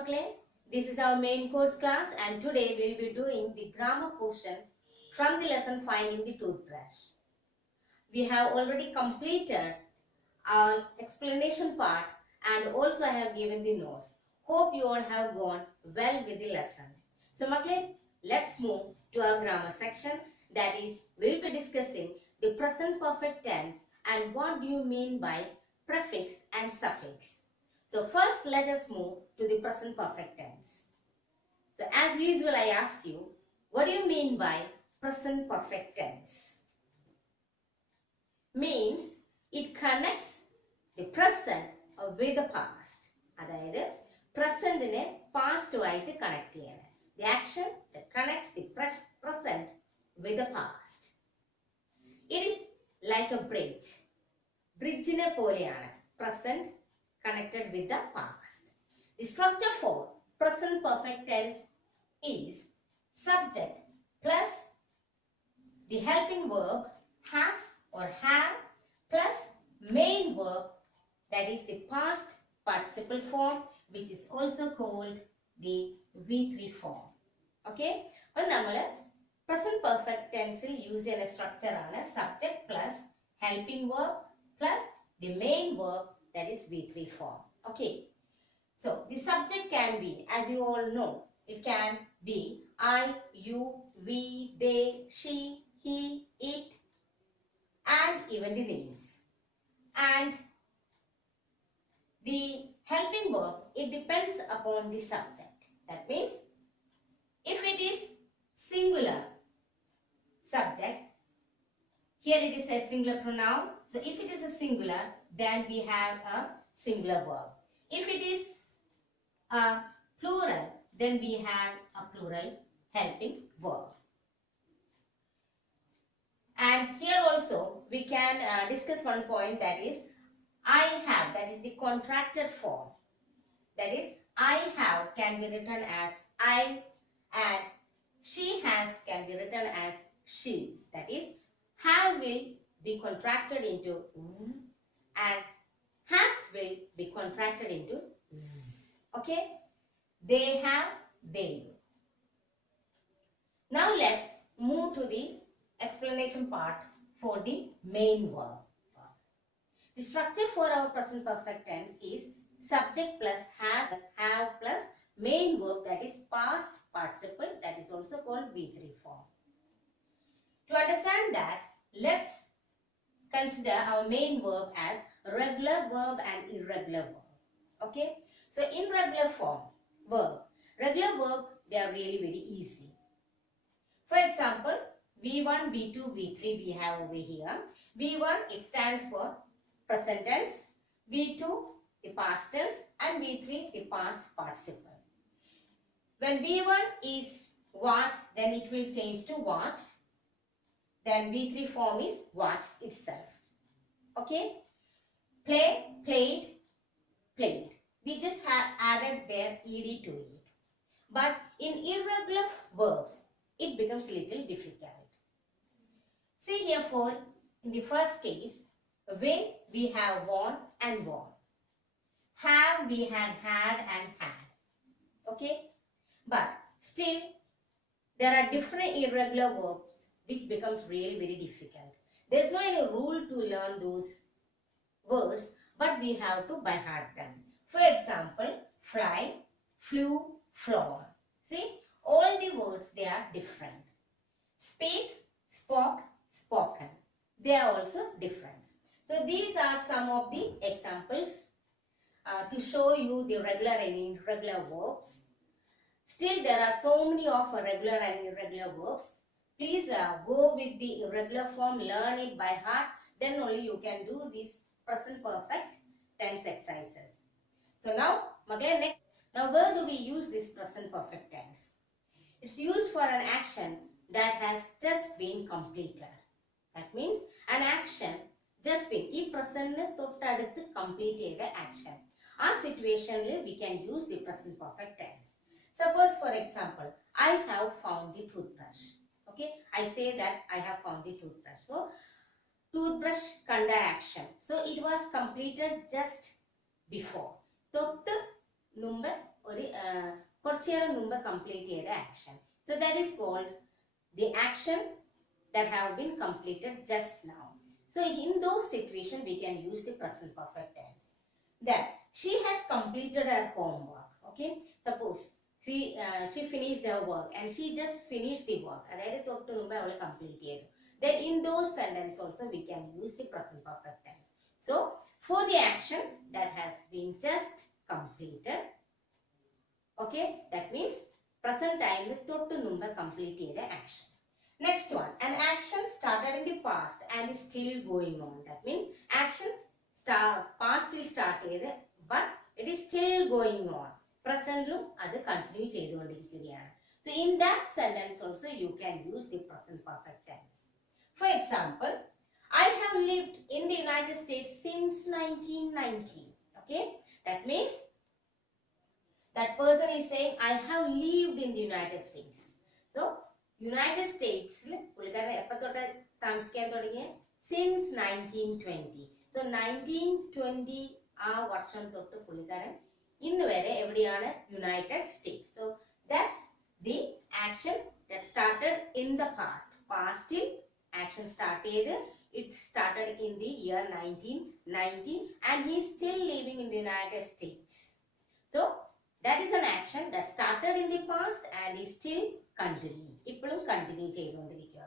Makle. This is our main course class and today we will be doing the grammar portion from the lesson Finding the Toothbrush. We have already completed our explanation part and also I have given the notes. Hope you all have gone well with the lesson. So Makle, let's move to our grammar section, that is we will be discussing the present perfect tense and what do you mean by prefix and suffix. So first let us move to the present perfect tense. So as usual I ask you, what do you mean by present perfect tense? Means it connects the present with the past. അതായത് presentനെ past ആയിട്ട് connect ചെയ്യണം. The action that connects the present with the past. It is like a bridge. Bridgeനെ പോലെയാണ് present connected with the past. The structure for present perfect tense is subject plus the helping verb has or have plus main verb, that is the past participle form, which is also called the V3 form. Okay? അപ്പോൾ നമ്മൾ present perfect tense use ചെയ്യുന്ന structure ആണ് subject plus helping verb plus the main verb, that is V3 form. Okay? So the subject can be, as you all know, it can be I, you, we, they, she, he, it, and even the names. And the helping verb, it depends upon the subject. That means if it is singular subject, here it is a singular pronoun. So if it is a singular, then we have a singular verb. If it is a plural, then we have a plural helping verb. And here also we can discuss one point, that is I have, that is the contracted form. That is I have can be written as I and she has can be written as she's. That is have will be contracted into and has will be contracted into z. Okay? They have, they do. Now let's move to the explanation part for the main verb. The structure for our present perfect tense is subject plus has, have plus main verb, that is past participle, that is also called V3 form. To understand that, let's consider our main verb as regular verb and irregular verb. Okay? So in regular form, regular verb, they are really very easy. For example, V1, V2, V3 we have over here. V1, it stands for present tense, V2 the past tense and V3 the past participle. When V1 is watched, then it will change to watched. Then V3 form is watched itself. Okay? Play, played, played. We just have added their ed to it. But in irregular verbs, it becomes a little difficult. See here, for in the first case, win we have won and won. Have we had and had. Okay? But still, there are different irregular verbs which becomes really very difficult. There is no any rule to learn those words, but we have to by heart them. For example, fly, flew, flown. See, all the words, they are different. Speak, spoke, spoken. They are also different. So these are some of the examples to show you the regular and irregular verbs. Still, there are so many of regular and irregular verbs. Please go with the irregular form, learn it by heart. Then only you can do these present perfect tense exercises. So now, next. Now where do we use this present perfect tense? It's used for an action that has just been completed. That means an action just been. This present complete the action. Our situation we can use the present perfect tense. Suppose for example, I have found the toothbrush. Okay, I say that I have found the toothbrush. So toothbrush kanda action. So it was completed just before. Tottu number complete action. So that is called the action that have been completed just now. So in those situations, we can use the present perfect tense. Then she has completed her homework. Okay, suppose she finished her work and she just finished the work. Complete. Then in those sentences also we can use the present perfect tense. So for the action that has been just completed, okay, that means present time complete the action. Next one, an action started in the past and is still going on. That means action past still started, but it is still going on. Present continue cheyidondirikkuriyana. So in that sentence also you can use the present perfect tense. For example, I have lived in the United States since 1990. Okay, that means that person is saying I have lived in the United States. So United States since 1920. So 1920 varsham thottu pulikaran innu vare evadiyana United States. So that's the action that started in the past. Past action started. It started in the year 1990 and he is still living in the United States. So that is an action that started in the past and is still continuing. Ippolum continue cheyidondirikka.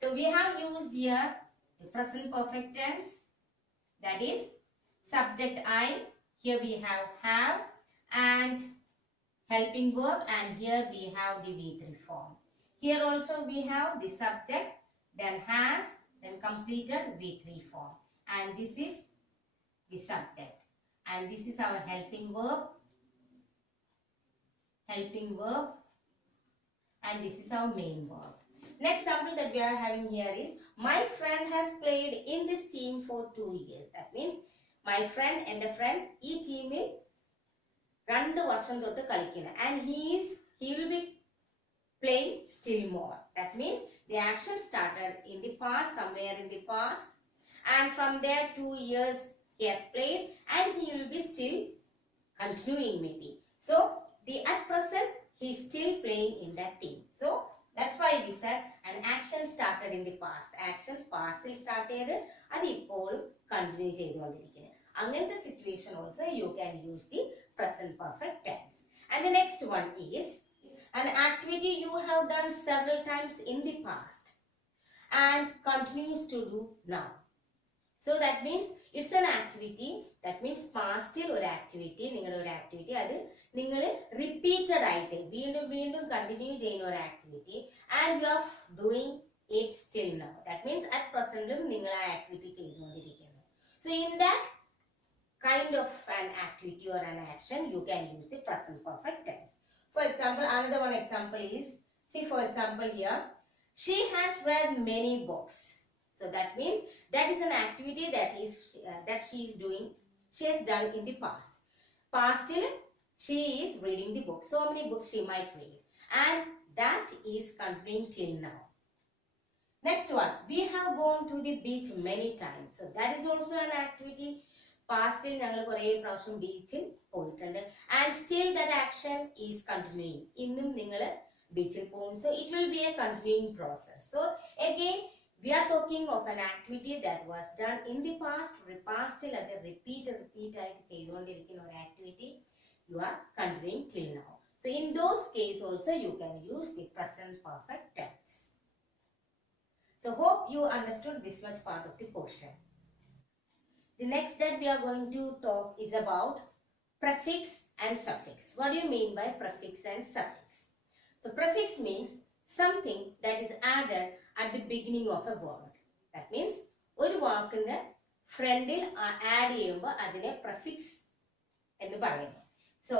So we have used here the present perfect tense, that is subject I, here we have and helping verb, and here we have the V3 form. Here also we have the subject, then has, then completed V3 form, and this is the subject, and this is our helping verb, and this is our main verb. Next example that we are having here is my friend has played in this team for 2 years. That means my friend and a friend e team il 2 varsham thottu kalikkina, and he will be playing still more. That means the action started in the past, somewhere in the past, and from there 2 years he has played and he will be still continuing maybe. So the at present he is still playing in that team. So that's why we said an action started in the past. Action past started and ippol continue cheyidondirikkunnu. Angante situation also you can use the present perfect tense. And the next one is an activity you have done several times in the past and continues to do now. So that means it's an activity, that means past or activity, activity adu repeated item veendum continue cheyna or activity and you are doing it still now. That means at present activity cheyidondirikkunnu. So in that kind of an activity or an action you can use the present perfect tense. For example, another one example is, see for example here, she has read many books. So that means that is an activity that she is doing, she has done in the past. Past she is reading the book. So many books she might read, and that is continuing till now. Next one, we have gone to the beach many times. So that is also an activity. Past ഞങ്ങൾ കുറേ പ്രാവശ്യം ബീച്ചിൽ പോയിട്ടുണ്ട്, and still that action is continuing. ഇന്നും നിങ്ങൾ ബീച്ചിൽ പോകും. So it will be a continuing process. So again we are talking of an activity that was done in the past. Past അത് repeat ആയിട്ട് ചെയ്തുകൊണ്ടിരിക്കുന്ന ഒരു activity you are continuing till now. So in those case also you can use the present perfect tense. So hope you understood this much part of the portion. The next that we are going to talk is about prefix and suffix. What do you mean by prefix and suffix? So prefix means something that is added at the beginning of a word. That means ഒരു വാക്കിന്റെ ഫ്രണ്ടിൽ add ചെയ്യുമ്പോൾ അതിനെ prefix എന്ന് പറയുന്നു. So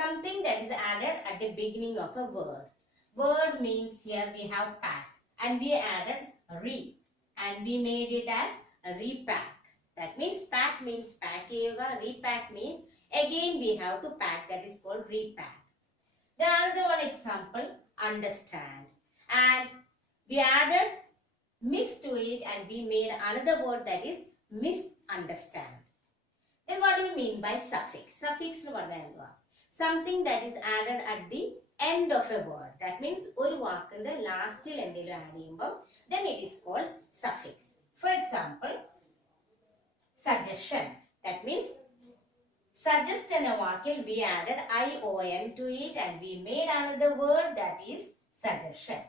something that is added at the beginning of a word. Word means here we have pack and we added re and we made it as repack. That means pack means pack ചെയ്യുക, repack means again we have to pack, that is called repack. Then another one example, understand, and we added miss to it and we made another word that is misunderstand. Then what do you mean by suffix? Suffix nu പറഞ്ഞാൽ എന്തുവാ? something that is added at the end of a word. That means ഒരു വാക്കിന്റെ ലാസ്റ്റിൽ എന്തെങ്കിലും add ചെയ്യുമ്പോൾ then it is called suffix. For example, suggestion. That means suggest എന്ന വാക്കിൽ we added ion to it and we made another word that is suggestion.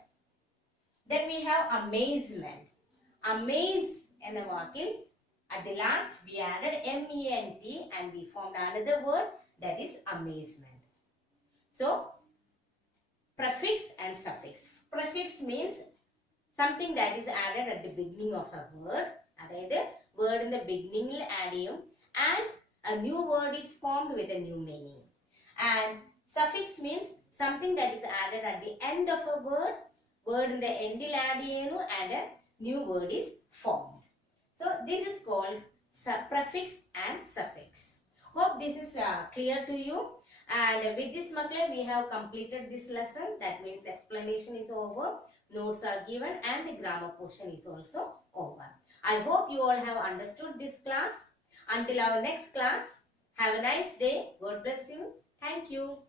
Then we have amazement. Amaze എന്ന വാക്കിൽ at the last we added ment and we formed another word that is amazement. So prefix and suffix. Prefix means something that is added at the beginning of a word. അതായത് word in the beginning add ചെയ്യും and a new word is formed with a new meaning. And suffix means something that is added at the end of a word. Word in the end add ചെയ്യുന്നു and a new word is formed. So this is called prefix and suffix. Hope this is clear to you. And with this makle we have completed this lesson. That means explanation is over, notes are given and the grammar portion is also over. I hope you all have understood this class. Until our next class, have a nice day. God bless you. Thank you.